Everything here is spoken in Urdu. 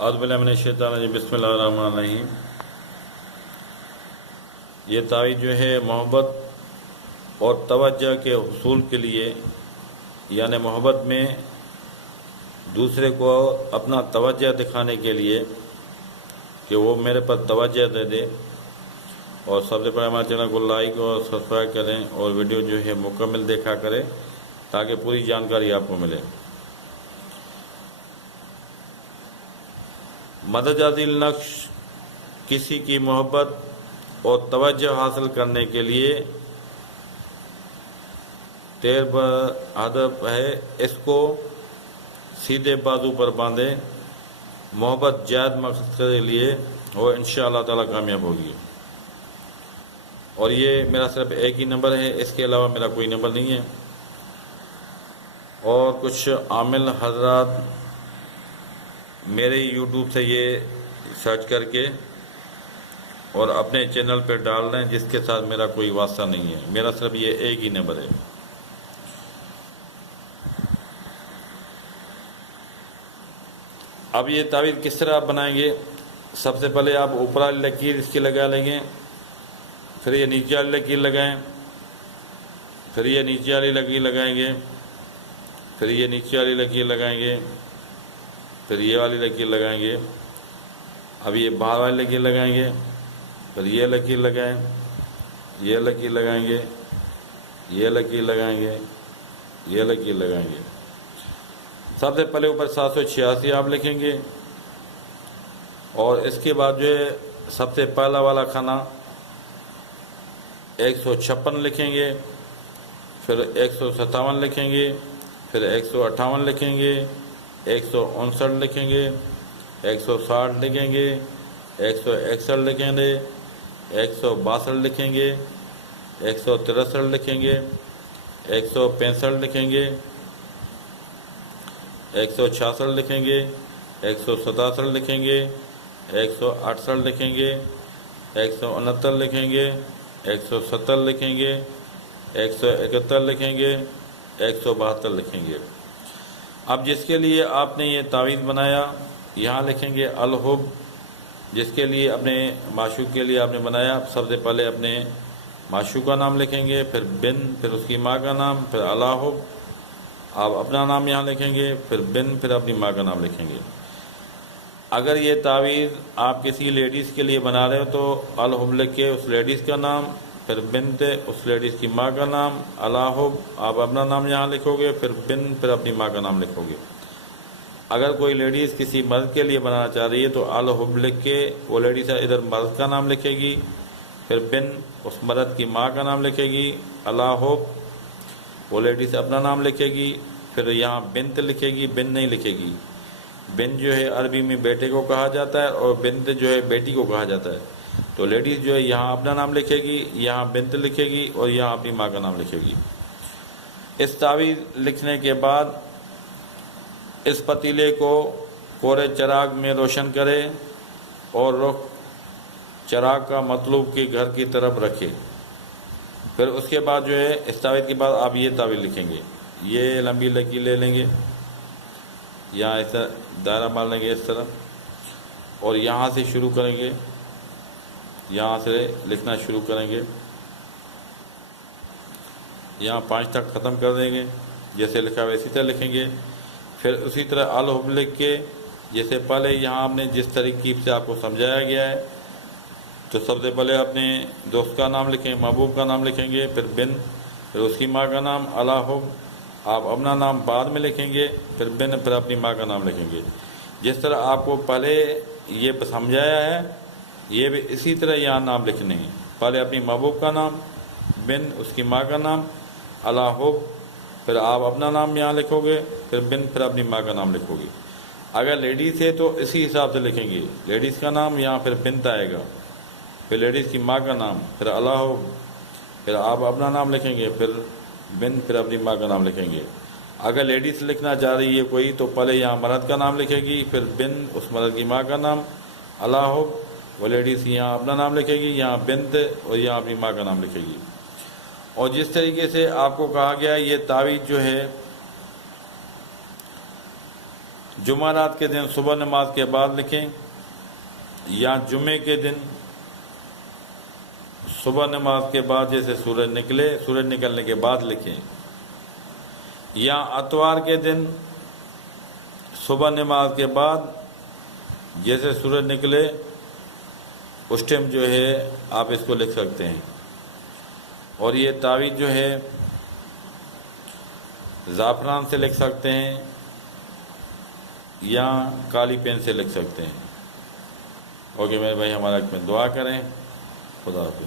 اعوذ باللہ من الشیطان الرجیم، بسم اللہ الرحمن الرحیم۔ یہ تعویذ جو ہے محبت اور توجہ کے حصول کے لیے، یعنی محبت میں دوسرے کو اپنا توجہ دکھانے کے لیے کہ وہ میرے پر توجہ دے دے، اور سب سے پہلے ہمارے چینل کو لائک اور سبسکرائب کریں اور ویڈیو جو ہے مکمل دیکھا کریں تاکہ پوری جانکاری آپ کو ملے۔ مدجاتی نقش کسی کی محبت اور توجہ حاصل کرنے کے لیے تیر پر ہدف ہے، اس کو سیدھے بازو پر باندھے، محبت جائز مقصد کے لیے وہ انشاءاللہ تعالی کامیاب ہوگی۔ اور یہ میرا صرف ایک ہی نمبر ہے، اس کے علاوہ میرا کوئی نمبر نہیں ہے۔ اور کچھ عامل حضرات میرے یوٹیوب سے یہ سرچ کر کے اور اپنے چینل پہ ڈال رہے ہیں، جس کے ساتھ میرا کوئی واسطہ نہیں ہے، میرا صرف یہ ایک ہی نمبر ہے۔ اب یہ تعویذ کس طرح آپ بنائیں گے؟ سب سے پہلے آپ اوپر والی لکیر اس کی لگا لیں گے، پھر یہ نیچے والی لکیر لگائیں، پھر یہ نیچے والی لکیر لگائیں گے، پھر یہ نیچے والی لکیر لگائیں گے، پھر یہ والی لکیر لگائیں گے، اب یہ باہر والی لکیر لگائیں گے، پھر یہ لکیر لگائیں، یہ لکیر لگائیں گے، یہ لکیر لگائیں گے، یہ لکیر لگائیں گے۔ سب سے پہلے اوپر 786 آپ لکھیں گے، اور اس کے بعد جو ہے سب سے پہلا والا کھانا 156 لکھیں گے، پھر 157 لکھیں گے، پھر 158 لکھیں گے، 159 لکھیں گے، 160 لکھیں گے، 161 لکھیں گے، 162 لکھیں گے، 163 لکھیں گے، 165 لکھیں گے، 166 لکھیں گے، 167 لکھیں گے، 168 لکھیں گے، 169 لکھیں گے، 170 لکھیں گے، 171 لکھیں گے، 172 لکھیں گے۔ اب جس کے لیے آپ نے یہ تعویذ بنایا، یہاں لکھیں گے الحب، جس کے لیے اپنے معشوق کے لیے آپ نے بنایا، سب سے پہلے اپنے معشوق کا نام لکھیں گے، پھر بن، پھر اس کی ماں کا نام، پھر الحب، آپ اپنا نام یہاں لکھیں گے، پھر بن، پھر اپنی ماں کا نام لکھیں گے۔ اگر یہ تعویذ آپ کسی لیڈیز کے لیے بنا رہے ہو تو الحب لکھ کے اس لیڈیز کا نام، پھر بنت اس لیڈیز کی ماں کا نام، الحب آپ اپنا نام یہاں لکھو گے، پھر بن، پھر اپنی ماں کا نام لکھو گے۔ اگر کوئی لیڈیز کسی مرد کے لیے بنانا چاہ رہی ہے تو الحب لکھ کے وہ لیڈیز ادھر مرد کا نام لکھے گی، پھر بن اس مرد کی ماں کا نام لکھے گی، الحب وہ لیڈیز اپنا نام لکھے گی، پھر یہاں بنت لکھے گی، بن نہیں لکھے گی۔ بن جو ہے عربی میں بیٹے کو کہا جاتا ہے، اور بنت جو ہے بیٹی کو کہا جاتا ہے۔ تو لیڈیز جو ہے یہاں اپنا نام لکھے گی، یہاں بنت لکھے گی، اور یہاں اپنی ماں کا نام لکھے گی۔ اس تعویذ لکھنے کے بعد اس پتیلے کو کورے چراغ میں روشن کرے اور رخ چراغ کا مطلوب کے گھر کی طرف رکھے۔ پھر اس کے بعد جو ہے اس تعویذ کے بعد آپ یہ تعویذ لکھیں گے، یہ لمبی لکیر لے لیں گے، یہاں اس طرح دائرہ مار لیں گے اس طرح، اور یہاں سے شروع کریں گے، یہاں سے لکھنا شروع کریں گے، یہاں 5 تک ختم کر دیں گے، جیسے لکھا ہے اسی طرح لکھیں گے۔ پھر اسی طرح الحب لکھ کے، جیسے پہلے یہاں ہم نے جس ترکیب سے آپ کو سمجھایا گیا ہے، تو سب سے پہلے اپنے دوست کا نام لکھیں، محبوب کا نام لکھیں گے، پھر بن، پھر اس کی ماں کا نام، الحب آپ اپنا نام بعد میں لکھیں گے، پھر بن، پھر اپنی ماں کا نام لکھیں گے۔ جس طرح آپ کو پہلے یہ سمجھایا ہے، یہ بھی اسی طرح یہاں نام لکھنے ہیں، پہلے اپنی محبوب کا نام، بن اس کی ماں کا نام، الحب پھر آپ اپنا نام یہاں لکھو گے، پھر بن، پھر اپنی ماں کا نام لکھو گے۔ اگر لیڈیز ہے تو اسی حساب سے لکھیں گے، لیڈیز کا نام یہاں پھر بنت آئے گا، پھر لیڈیز کی ماں کا نام، پھر الحب، پھر آپ اپنا نام لکھیں گے، پھر بن، پھر اپنی ماں کا نام لکھیں گے۔ اگر لیڈیز لکھنا چاہ رہی ہے کوئی تو پہلے یہاں مرد کا نام لکھے گی، پھر بن اس مرد کی ماں کا نام، الحب وہ لیڈیز یہاں اپنا نام لکھے گی، یہاں بنت اور یہاں اپنی ماں کا نام لکھے گی۔ اور جس طریقے سے آپ کو کہا گیا ہے یہ تعویذ جو ہے جمعرات کے دن صبح نماز کے بعد لکھیں، یا جمعے کے دن صبح نماز کے بعد جیسے سورج نکلے، سورج نکلنے کے بعد لکھیں، یا اتوار کے دن صبح نماز کے بعد جیسے سورج نکلے اس ٹائم جو ہے آپ اس کو لکھ سکتے ہیں۔ اور یہ تعویذ جو ہے زعفران سے لکھ سکتے ہیں یا کالی پین سے لکھ سکتے ہیں۔ اوکے میرے بھائی، ہمارا میں دعا کریں۔ خدا حافظ۔